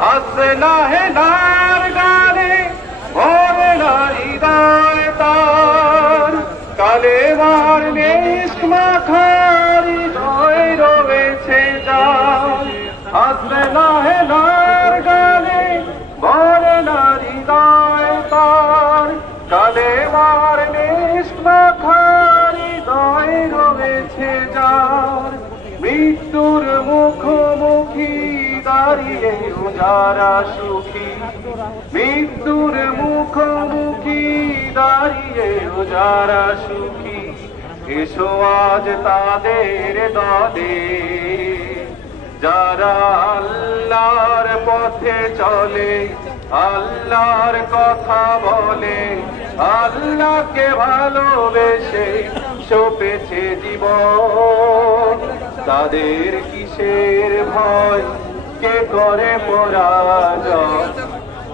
হাসনা হে নার গানে ভরে না হৃদয় তার কালেমার নিষ্ক মাখার হৃদয় রয়েছে যার। হাসনা হে নার গানে ভরে না হৃদয় তার কালেমার নিষ্ক মাখার হৃদয় রয়েছে যার। মৃত্যুর মুখোমুখি দাঁড়িয়ে যারা সুখী, মৃত্যুর মুখোমুখি দাঁড়িয়ে যারা সুখী, এসো আজ তাদের দলে যারা আল্লাহর পথে চলে, আল্লাহর কথা বলে, আল্লাহকে ভালোবেসে সপেছে জীবন। তাদের কিসের ভয়, কে করে পরাজয়,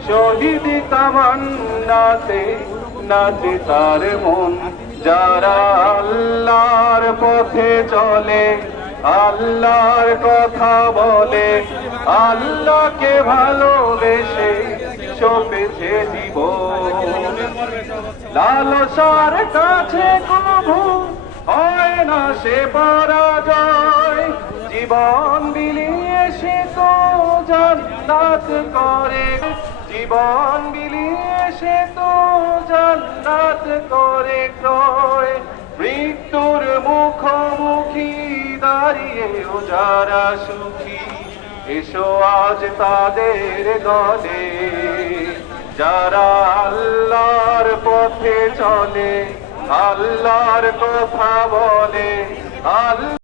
শহীদ তামান্নাতে নাচে তার মন। যারা আল্লাহর পথে চলে, আল্লাহর কথা বলে, আল্লাহকে ভালোবেসে সপেছে জীবন। লালসার কাছে কভু হয় না সে পরাজয়, জীবন বিলিয়ে সে তো জান্নাত করে, জীবন বিলিয়ে সে তো জান্নাত করে ক্রয়। মৃত্যুর মুখোমুখি দাঁড়িয়ে যারা সুখী, এসো আজ তাদের দলে যারা আল্লাহর পথে চলে, আল্লাহর কথা বলে, আল্লাহ